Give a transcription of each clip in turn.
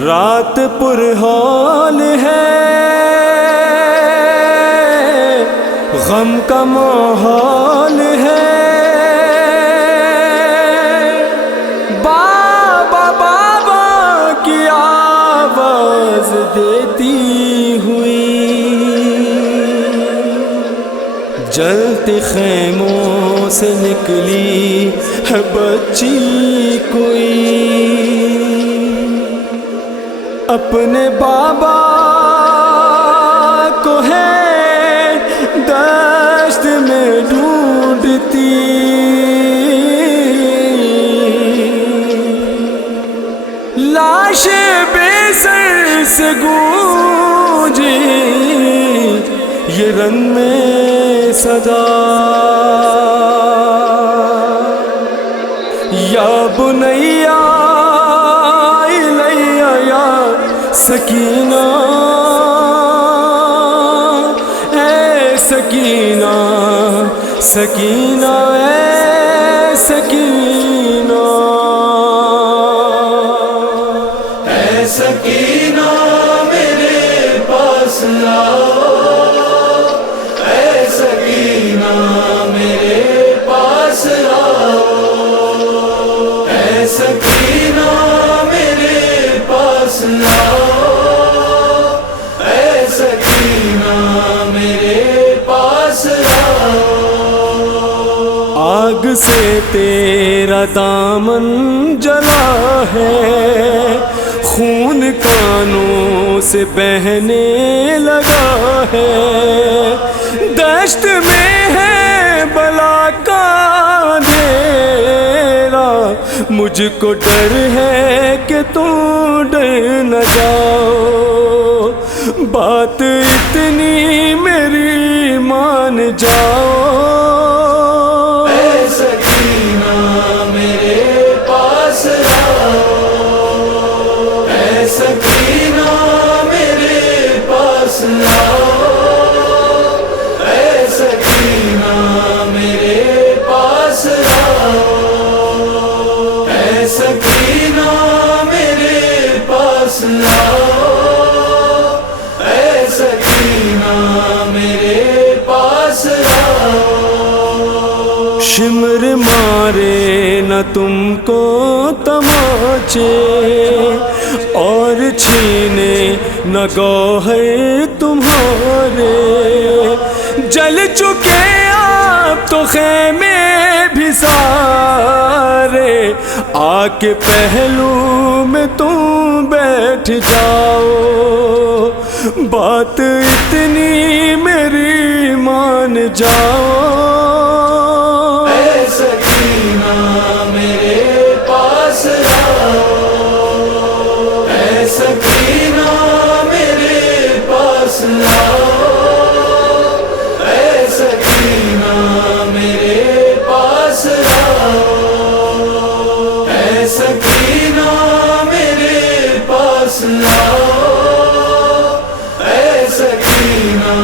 رات پرحال ہے، غم کا ماحول ہے، بابا بابا کی آواز دیتی ہوئی، جلتے خیموں سے نکلی ہے بچی کوئی، اپنے بابا کو ہے دشت میں ڈھونڈتی، لاش بے سر سے گونجی یہ رن میں صدا، یا بنیا الیہ یا سکینہ، اے سکینہ سکینہ اے سکینہ، اے سکینہ میرے پاس آؤ، اے سکینہ میرے پاس آؤ، اے سکینہ میرے پاس آؤ، اے سکینہ میرے پاس آؤ، آگ سے تیرا دامن جلا ہے، خون کانوں سے بہنے لگا ہے، دشت میں ہے بلا کا اندھیرا، مجھ کو ڈر ہے کہ تم ڈر نہ جاؤ، بات اتنی میری مان جاؤ، اے سکینہ میرے پاس آؤ، اے سکینہ میرے پاس آؤ، اے سکینہ میرے پاس آؤ، اے سکینہ میرے پاس آؤ، اے سکینہ میرے پاس آؤ، شمر مارے نہ تم کو تماچے، اور چھینے نہ گوہر تمہارے، جل چکے آپ تو خیمے بھی سارے، آ کے پہلو میں تم بیٹھ جاؤ، بات اتنی میری مان جاؤ، اے سکینہ میرے پاس آؤ، اے سکینہ میرے پاس آؤ، اے سکینہ میرے پاس آؤ، اے سکینہ میرے پاس آؤ، اے سکینہ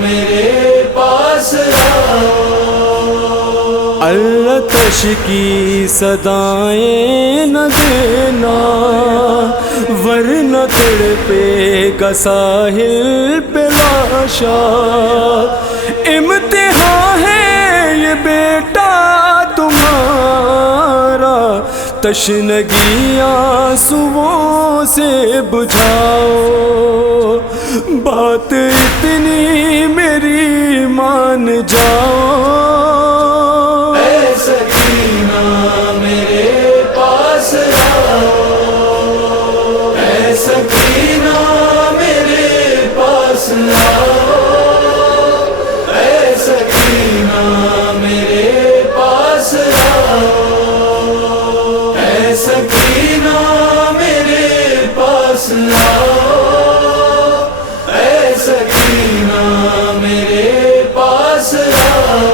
میرے پاس آؤ، التش کی صدائیں نہ دینا، ورنہ تڑپے گا ساحل پہ لاشا، امتحان ہے یہ بیٹا تمہارا، تشنگی آنسوؤں سے بجھاؤ، بات اتنی میری مان جاؤ، اے سکینہ میرے پاس آؤ، اے سکینہ میرے پاس آؤ، اے سکینہ میرے پاس آؤ، اے سکینہ میرے پاس آؤ، اے سکینہ میرے پاس آؤ،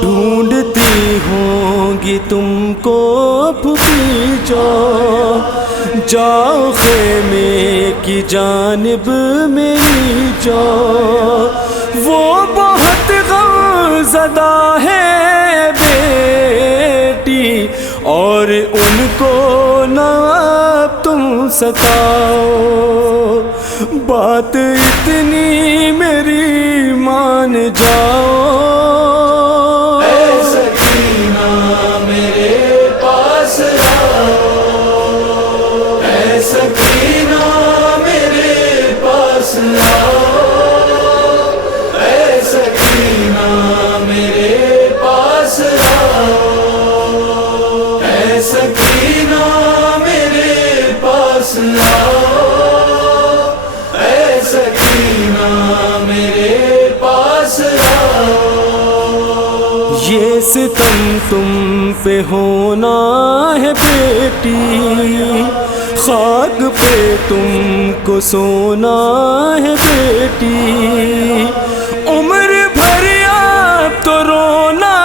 ڈھونڈتی ہوں گی تم کو پھوپھی جاؤ، جاؤ خیمے کی جانب میری جاؤ، وہ بہت غم زدہ ہے بیٹی، اور ان کو نہ ستاؤ، بات اتنی میری مان جاؤ۔ اے سکینہ میرے پاس آؤ، اے سکینہ میرے پاس آؤ، اے سکینہ میرے پاس آؤ، اے سکینہ میرے پاس آؤ، اے سکینہ میرے پاس آؤ۔ یہ ستم تم پہ ہونا ہے بیٹی، خاک پہ تم کو سونا ہے بیٹی، عمر بھر اب تو رونا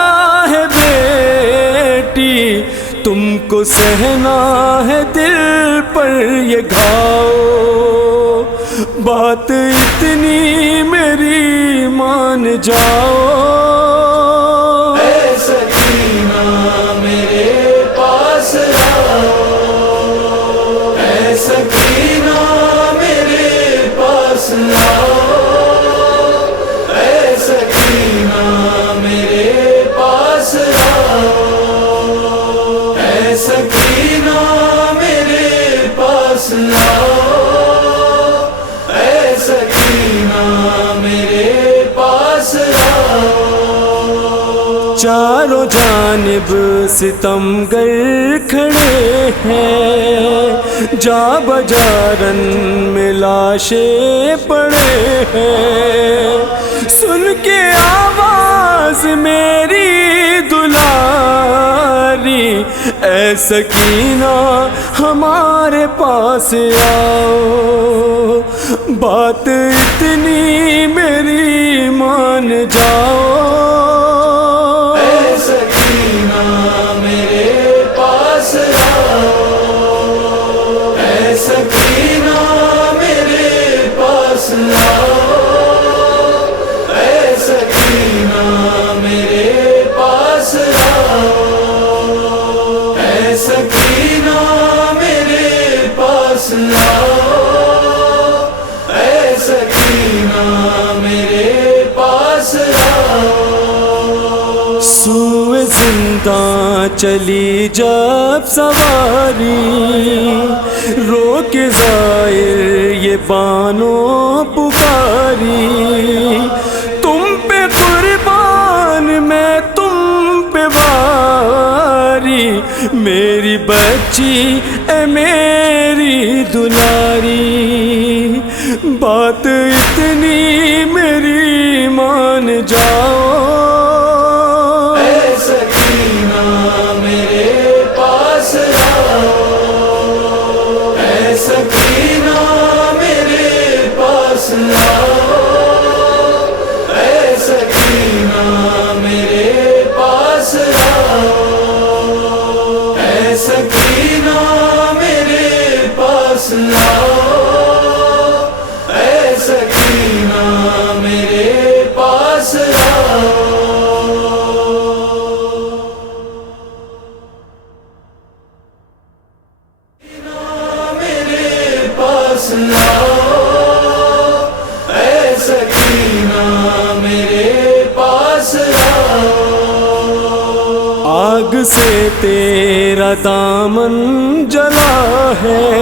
ہے بیٹی، تم کو سہنا ہے دل پر یہ گھاؤ، بات اتنی میری مان جاؤ۔ اے سکینہ میرے پاس آؤ، اے سکینہ میرے پاس آؤ، اے سکینہ میرے پاس آؤ، اے سکینہ میرے پاس آؤ، اے سکینہ میرے پاس آؤ۔ چاروں جانب ستمگر کھڑے ہیں، جا بجارن میں لاشیں پڑے ہیں، سن کے آواز میری دلاری، اے سکینہ ہمارے پاس آؤ، بات اتنی میری مان جاؤ۔ اے سکینہ میرے پاس آؤ، اے سکینہ میرے پاس آؤ، اے سکینہ میرے پاس آؤ، اے سکینہ میرے پاس آؤ، اے سکینہ میرے پاس آؤ۔ سوئے زندہ چلی جب سواری، رو کے زائر یہ بانو پکاری، تم پہ قربان میں تم پہ واری، میری بچی اے میری دلاری، بات اتنی میری مان جاؤ۔ اے سکینہ میرے پاس آؤ، اے سکینہ میرے پاس آؤ، اے سکینہ میرے پاس آؤ، اے سکینہ میرے پاس آؤ، اے سکینہ میرے پاس آؤ۔ اے سکینہ میرے پاس آؤ، آگ سے تیرا دامن جلا ہے،